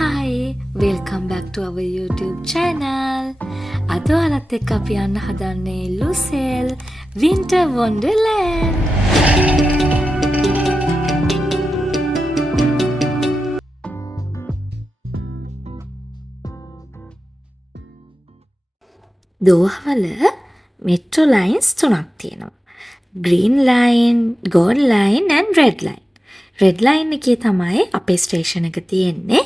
Hi, welcome back to our YouTube channel. අද ඔයාලත් එක්ක අපි යන්න හදන්නේ Lucelle Winter Wonderland. දෝහවල metro lines තුනක් තියෙනවා. Green line, gold line and red line. Red line එකේ තමයි අපේ ස්ටේෂන් එක තියෙන්නේ.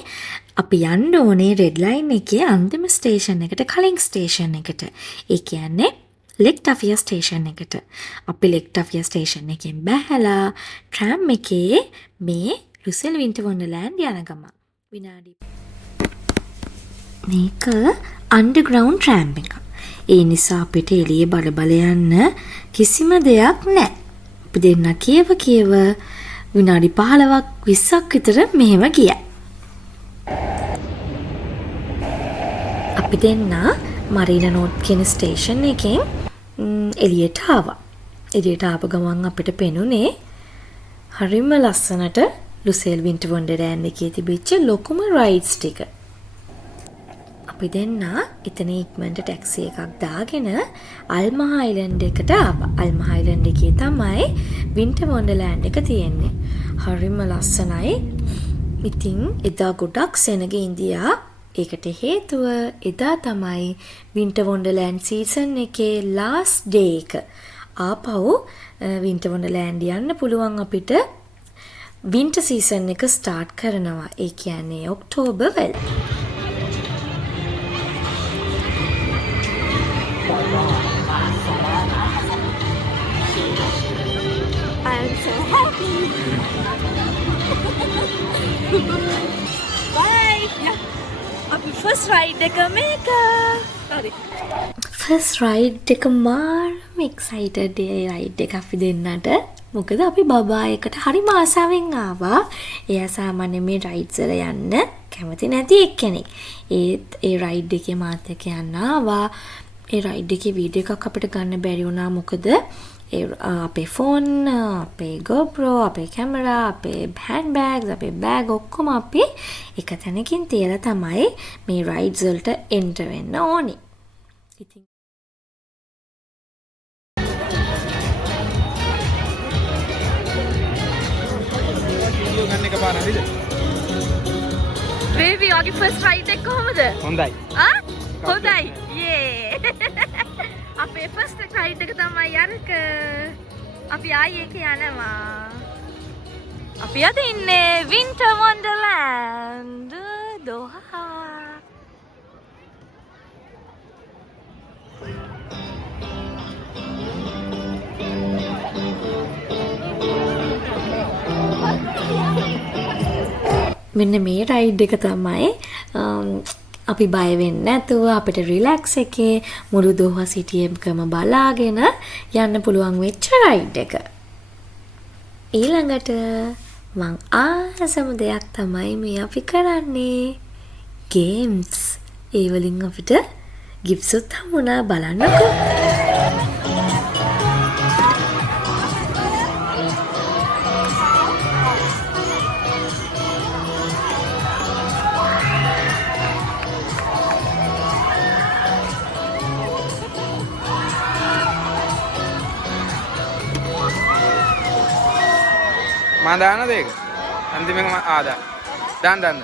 අපි යන්න ඕනේ red line එකේ අන්තිම ස්ටේෂන් එකට කලින් ස්ටේෂන් එකට. ඒ කියන්නේ ලෙක්ටෆියා ස්ටේෂන් එකට. අපි ලෙක්ටෆියා ස්ටේෂන් එකෙන් බැහැලා tram එකේ මේ Lucelle Winter Wonderland යන ගමන්. විනාඩි මේක underground tram එක. ඒ නිසා අපිට එළියේ බල යන්න කිසිම දෙයක් නැහැ. අපි දෙන්න කියව විනාඩි 15ක් 20ක් විතර මෙහෙම ගියා. අපි දෙන්න මරීනා නෝට් කියන ස්ටේෂන් එකෙන් එළියට ආවා. එළියට ආපු ගමන් අපිට පෙනුනේ හරිම ලස්සනට Lucelle Winter Wonderland එකේ තිබිච්ච ලොකුම රයිඩ්ස් ටික. අපි දෙන්න එතන ඉක්මනට ටැක්සි එකක් දාගෙන අල්මහා අයිලන්ඩ් එකට ආවා. අල්මහා අයිලන්ඩ් එකේ තමයි Winter Wonderland එක තියෙන්නේ. හරිම ලස්සනයි. ඉතින් එදා ගොඩක් සෙනග ඉන්දියා. ඒකට හේතුව එදා තමයි Winter Wonderland සීසන් එකේ last day එක. ආපහු Winter Wonderland යන්න පුළුවන් අපිට winter season එක start කරනවා. ඒ කියන්නේ ඔක්තෝබර් වල. I'm so happy. Bye. Yeah. Our first ride එක මේක. Sorry. ෆස්ට් රයිඩ් එක මාරම එක්සයිටඩ් ඒ රයිඩ් එක අපි දෙන්නට. මොකද අපි බබා එකට හරිම ආසාවෙන් ආවා. එයා සාමාන්‍යයෙන් මේ රයිඩ්ස් වල යන්න කැමති නැති එක්කෙනෙක්. ඒත් ඒ රයිඩ් එකේ මාත් එක්ක යන්න ආවා. ඒ රයිඩ් එකේ වීඩියෝ එකක් අපිට ගන්න බැරි වුණා. මොකද අපේ ෆෝන්, අපේ GoPro, අපේ කැමරා, අපේ hand bags, අපේ බෑග් ඔක්කොම අපි එක තැනකින් තියලා තමයි මේ රයිඩ්ස් වලට එන්ටර් වෙන්න ඕනේ. ඉතින් වීඩියෝ ගන්න එක පාර හරිද? Baby, your first ride එක කොහමද? හොඳයි. හොඳයි. Yeah. අපේ first ride එක තමයි අරක. අපි ආයේ එක යනවා. අපි අද ඉන්නේ Winter Wonderland දෝහා. මෙන්න මේ රයිඩ් එක තමයි අපි බය වෙන්නේ නැතුව අපිට රිලැක්ස් එකේ මුළු දෝහා සිටි එකම බලාගෙන යන්න පුළුවන් වෙච්ච රයිඩ් එක. ඊළඟට මං ආසම දෙයක් තමයි මේ අපි කරන්නේ ගේම්ස්. ඒ වලින් අපිට ගිෆ්ට්ස් උත් හම්බුණා බලන්නකෝ. මම දානද ඒක? අන්තිමෙන් දාන්න.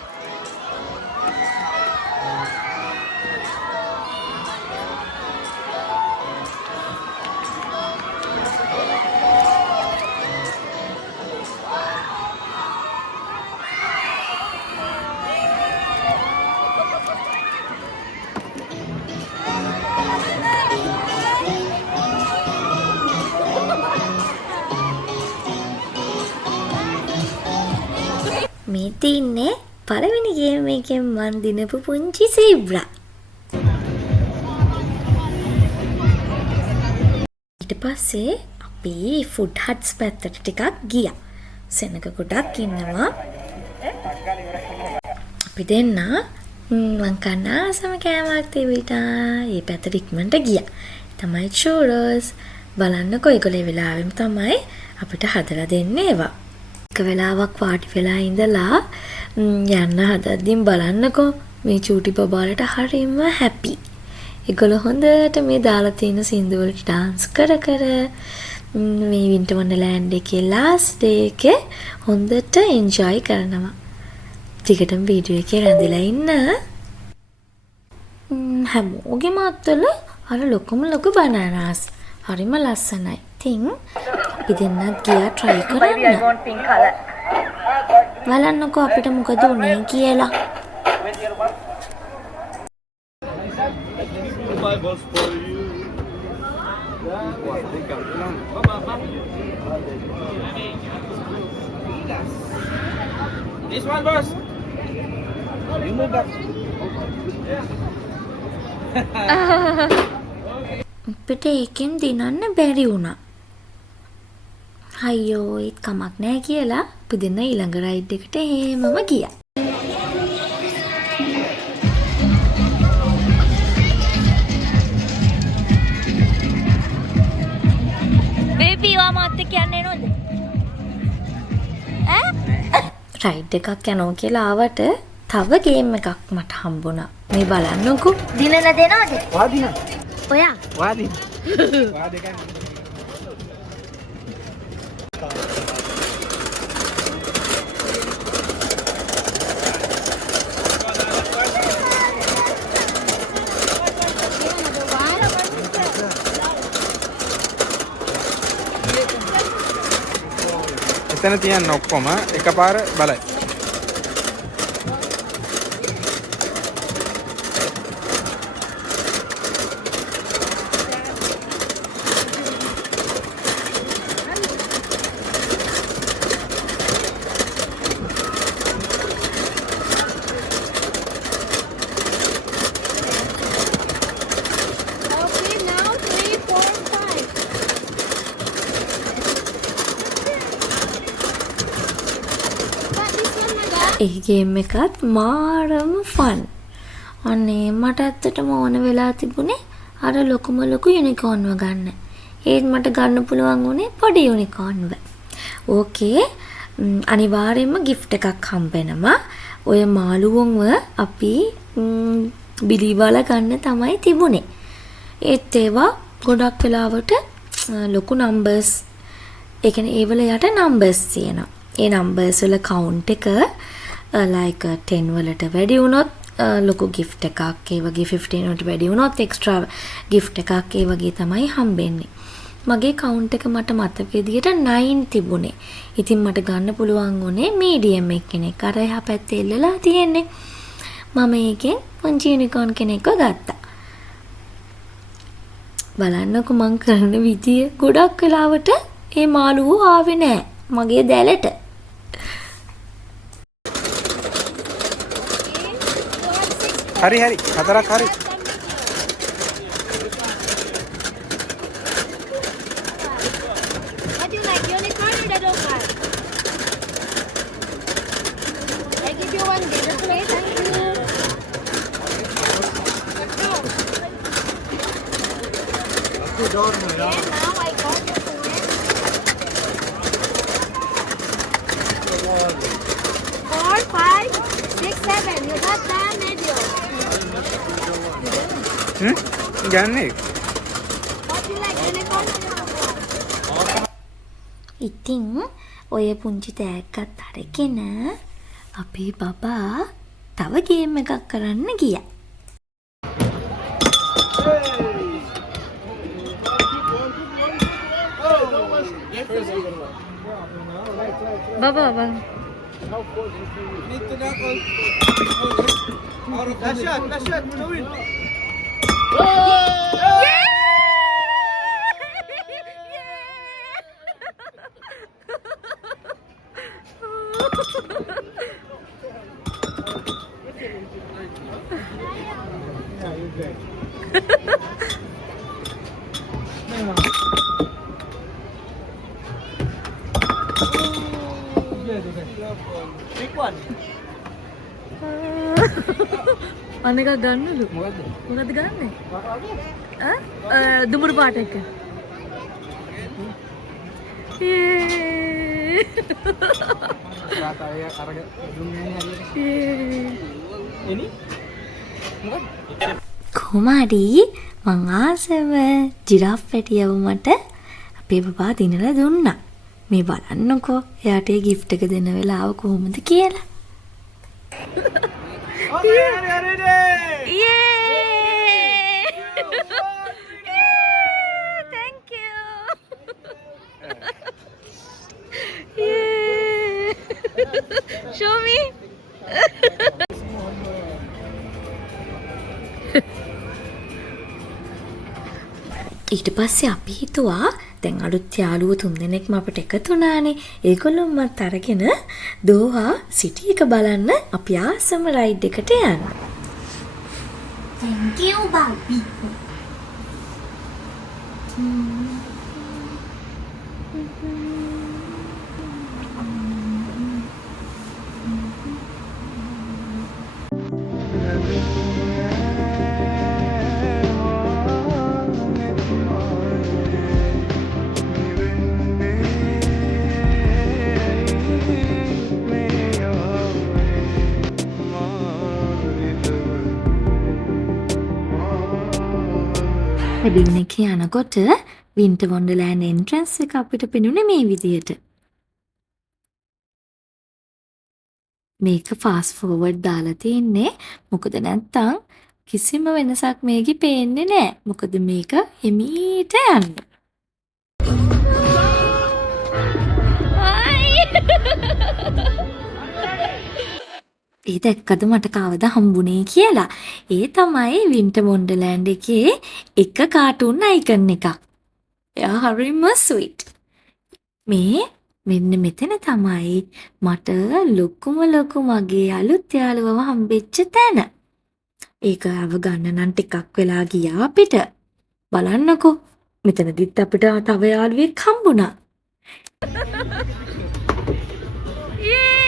මේ තින්නේ පළවෙනි ගේම් එකෙන් මන් දිනපු පුංචි සීබ්‍රා. ඊට පස්සේ අපි ෆුඩ් හට්ස් පැත්තට ටිකක් ගියා. සෙනග ගොඩක් ඉන්නවා. අපි දෙන්න මං කන්න ආසම කෑමක් තිබිලා ඒ පැත්තට ඉක්මනට ගියා. තමයි churros. බලන්නකෝ ඒගොල්ලෝ වෙලාවෙම තමයි අපිට හදලා දෙන්නේ ඒවා. එක වෙලාවක් වාඩි වෙලා ඉඳලා යන්න හදද්දින් බලන්නකෝ මේ චූටි බබාලට හරිම හැපි. ඒගොල්ලෝ හොඳට මේ දාලා තියෙන සින්දු වලට dance කර කර මේ වින්ටර් වන්ඩර්ලෑන්ඩ් එකේ last day එකේ හොඳට enjoy කරනවා. ටිකටම වීඩියෝ එකේ රැඳිලා ඉන්න. හැමෝගෙම අත්වල අර ලොකුම ලොකු බනනාස්. හරිම ලස්සනයි. ඉතින් අපි දෙන්නත් ගියා try කරන්න. බලන්නකෝ අපිට මොකද උනේ කියලා. This one, boss. You move back. අපිට ඒකෙන් දිනන්න බැරි වුණා. අයියෝ ඒත් කමක් නැහැ කියලා අපි දෙන්න ඊළඟ රයිඩ් එකට එහෙමම ගියා. බේබී වා මාත් එක්ක යන්න එනවද? රයිඩ් එකක් යනවා කියලා ආවට තව ගේම් එකක් මට හම්බුණා. මේ බලන්නකෝ. දිනලා දෙනවද? Wadi. ඔයා Wadi. Wadi kan. එතන තියන්න ඔක්කොම එකපාර බලයි. ඒ ගේම් එකත් මාරම ෆන්. අනේ මට ඇත්තටම ඕන වෙලා තිබුණේ අර ලොකුම ලොකු යුනිකෝන්ව ගන්න. ඒත් මට ගන්න පුළුවන් වුණේ පොඩි යුනිකෝන්ව. ඕකේ අනිවාර්යයෙන්ම gift එකක් හම්බෙනවා. ඔය මාළුවොන්ව අපි බිලිවල ගන්න තමයි තිබුණේ. ඒත් ඒවා ගොඩක් වෙලාවට ලොකු numbers ඒ කියන්නේ ඒ වල යට numbers තියෙනවා. ඒ numbers වල count එක like 10 වලට වැඩි වුණොත් ලොකු gift එකක්, ඒ වගේ 15 වලට වැඩි වුණොත් extra gift එකක්, ඒ වගේ තමයි හම්බෙන්නේ. මගේ count එක මට මතක විදියට 9 තිබුණේ. ඉතින් මට ගන්න පුළුවන් වුණේ medium එකෙනෙක්. අර එහා පැත්තේ ඉල්ලලා තියෙන්නේ. මම ඒකෙන් පුංචි unicorn කෙනෙක්ව ගත්තා. බලන්නකො මං කරන විදිය. ගොඩක් වෙලාවට ඒ මාළුවෝ ආවේ නෑ මගේ දැලට. Hari. Hatarak hari. What do you like, unicorn or the local? I give you one day. Okay, thank you. Okay, now I got your phone. 4, 5, 6, 7. You got that medium. Jangan. What do you like, unicorn or the local? ඉතින් ඔය පුංචි තෑග්ගත් අරගෙන අපේ බබා තව game එකක් කරන්න ගියා. Baba. Last shot, to win. Big one. අනක ගන්නලු. මොකද ගන්නෙ? ඈ? දුඹුරු පාට එක. යේ Rata ya karena dunia ini. කොහොමරි මං ආසම ජිරාෆ් පැටියව මට අපේ බබා දිනලා දුන්නා. මේ බලන්නකෝ එයාට ඒ gift එක දෙන වෙලාව කොහොමද කියලා. Okay, ready. Yay! Thank you. Yay! Show me. ඊට පස්සේ අපි හිතුවා දැන් අලුත් යාළුවෝ තුන්දෙනෙක්ම අපිට එකතු වුණානේ. ඒගොල්ලොන්මත් අරගෙන දෝහා සිටි එක බලන්න අපි ආසම රයිඩ් එකට යන්න. Thank you, Barbie. හෙඩින් එකේ යනකොට වින්ටර් වොන්ඩර්ලෑන්ඩ් එන්ට්‍රන්ස් එක අපිට පෙනුනේ මේ විදියට. මේක ෆාස්ට් ෆෝවර්ඩ් දාලා තින්නේ. මොකද නැත්තම් කිසිම වෙනසක් මේකේ පේන්නේ නැහැ. මොකද මේක හිමීට යන්න. ඒ දැක්කද මට කවද හම්බුනේ කියලා. ඒ තමයි වින්ටර් වොන්ඩර්ලෑන්ඩ් එකේ එක කාටුන් අයිකන් එකක්. එයා හරිම ස්වීට්. මේ මෙන්න මෙතන තමයි මට ලොකුම මගේ අලුත් යාළුවව හම්බෙච්ච තැන. ඒක අව ගන්න නම් ටිකක් වෙලා ගියා අපිට. බලන්නකෝ. මෙතනදිත් අපිට තව යාළුවෙක් හම්බුණා. Yay!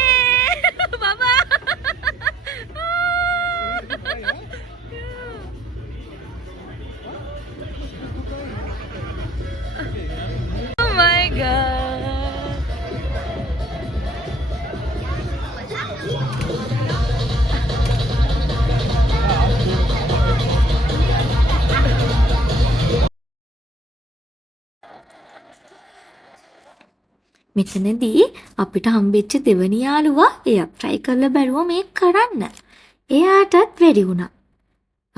Baba! Oh my god. මෙතනදී අපිට හම්බෙච්ච දෙවනි යාළුවා එයා try කරලා බැලුවා මේක කරන්න. එයාටත් වැඩි වුණා.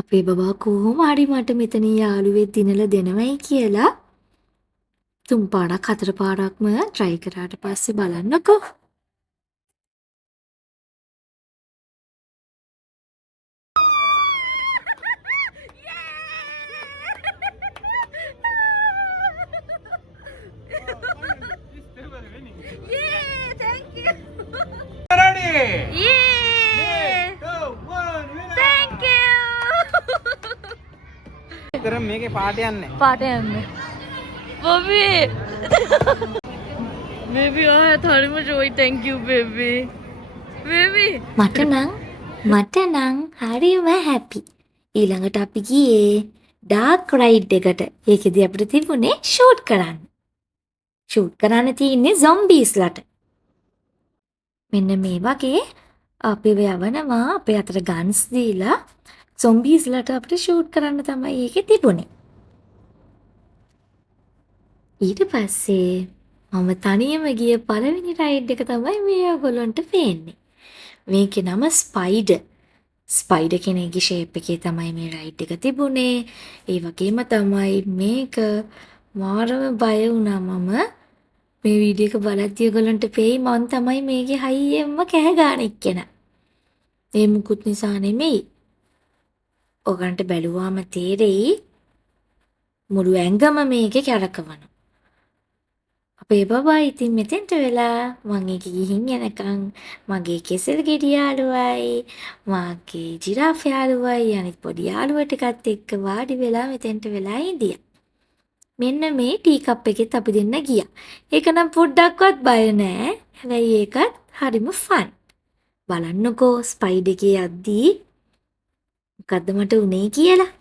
අපේ බබා කොහොම හරි මට මෙතන යාළුවෙක් දිනලා දෙනවයි කියලා තුන් පාරක් හතර පාරක්ම try කරාට පස්සේ බලන්නකෝ. Yay! Thank you. Ready. Yay! 2, 1, winner. Thank you. ඉතර මේකේ පාට යන්නේ. පාට යන්න. Bobby. Baby, ඔයාට හරිම joy. Thank you, baby. Baby. මට නම් හරිම හැපි. ඊළඟට අපි ගියේ ඩාර්ක් රයිඩ් එකට. ඒකෙදි අපිට තිබුණේ ෂූට් කරන්න. ෂූට් කරන්න තියෙන්නේ zombiesලට. මෙන්න මේ වගේ අපිව යවනවා අපේ අතට ගන්ස් දීලා zombiesලට අපිට ෂූට් කරන්න තමයි ඒකේ තිබුණේ. ඊට පස්සේ මම තනියම ගිය පළවෙනි රයිඩ් එක තමයි මේ ඔයගොල්ලන්ට පේන්නේ. මේකේ නම ස්පයිඩර්. ස්පයිඩර් කෙනෙක්ගේ ෂේප් එකේ තමයි මේ රයිඩ් එක තිබුණේ. ඒ වගේම තමයි මේක මාරම බය වුණා මම. මේ වීඩියෝ එක බලද්දී ඔයගොල්ලන්ට පෙයි මම තමයි මේකේ හයියෙන්ම කෑ ගන්න එක්කෙනා. ඒ මුකුත් නිසා නෙමෙයි. ඔයගන්ට බැලුවාම තේරෙයි මුළු ඇඟම මේකේ කැරකවනවා. අපේ බබා ඉතින් මෙතෙන්ට වෙලා මං ඒක ගිහින් යනකම් මගේ කෙසෙල් ගෙඩි යාළුවයි මගේ ජිරාෆ් යාළුවයි අනිත් පොඩි යාළුවා ටිකත් එක්ක වාඩි වෙලා මෙතෙන්ට වෙලා ඉඳියා. මෙන්න මේ ටී කප් එකෙත් අපි දෙන්න ගියා. ඒක නම් පොඩ්ඩක්වත් බය නෑ. හැබැයි ඒකත් හරිම ෆන්. බලන්නකෝ ස්පයිඩර් එකේ යද්දී මොකද්ද මට උනේ කියලා.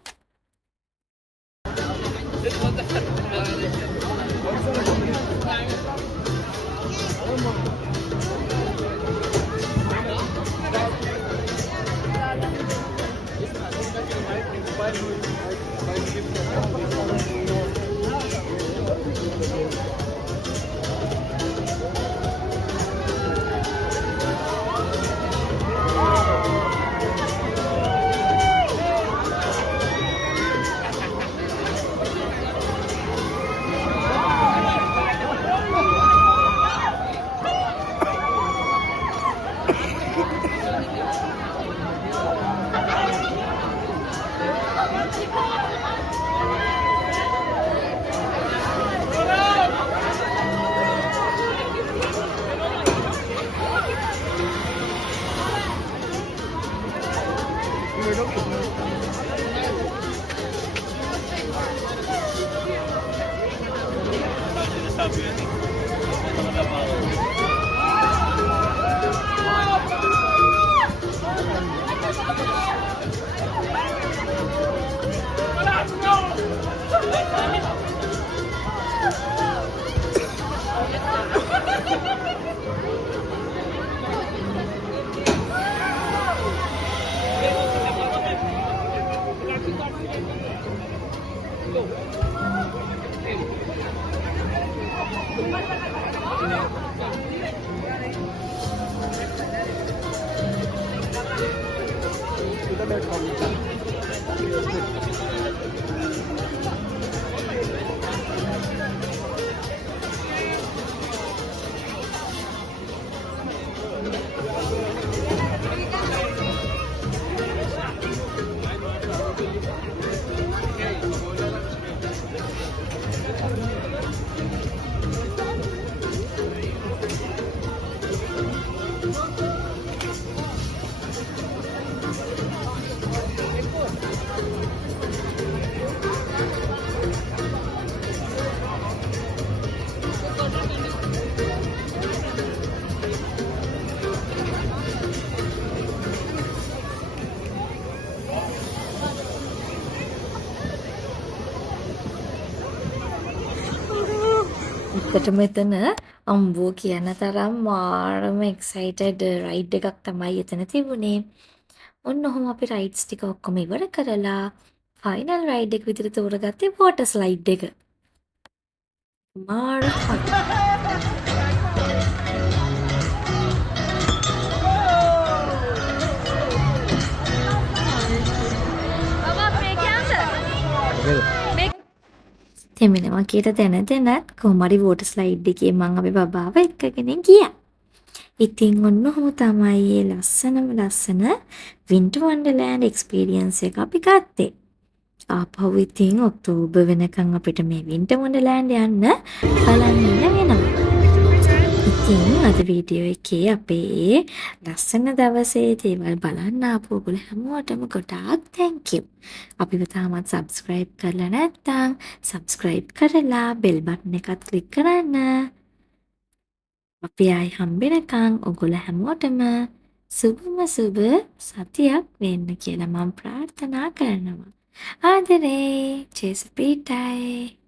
ඇත්තට මෙතන අම්බෝ කියන තරම් මාරම එක්සයිටඩ් රයිඩ් එකක් තමයි එතන තිබුණේ. ඔන්න ඔහොම අපි රයිඩ්ස් ටික ඔක්කොම ඉවර කරලා ෆයිනල් රයිඩ් එක විදිහට තෝරගත්තේ වෝටර් ස්ලයිඩ් එක. මාර හරි. Mama, make answer. Make තෙමෙනවා කියලා දැනත් කොහොම හරි වෝටර් ස්ලයිඩ් එකේ මං අපේ බබාව එක්කගෙන ගියා. ඉතින් ඔන්න ඔහොම තමයි මේ ලස්සන වින්ටර් වන්ඩර්ලෑන්ඩ් එක්ස්පීරියන්ස් එක අපි ගත්තේ. ආපහු ඉතින් ඔක්තෝබර් වෙනකන් අපිට මේ වින්ටර් වන්ඩර්ලෑන්ඩ් යන්න බලන්න ඉන්න වෙනවා. ඉතින් අද වීඩියෝ එකේ අපේ ලස්සන දවසේ දේවල් බලන්න ආපු ඔයගොල්ලෝ හැමෝටම ගොඩාක් thank you. අපිව තාමත් subscribe කරලා නැත්නම් subscribe කරලා bell button එකත් click කරන්න. අපි ආයි හම්බෙනකන් ඔයගොල්ලෝ හැමෝටම සුබම සුබ සතියක් වෙන්න කියලා මම ප්‍රාර්ථනා කරනවා. ආදරේ ජේසුපීටයි.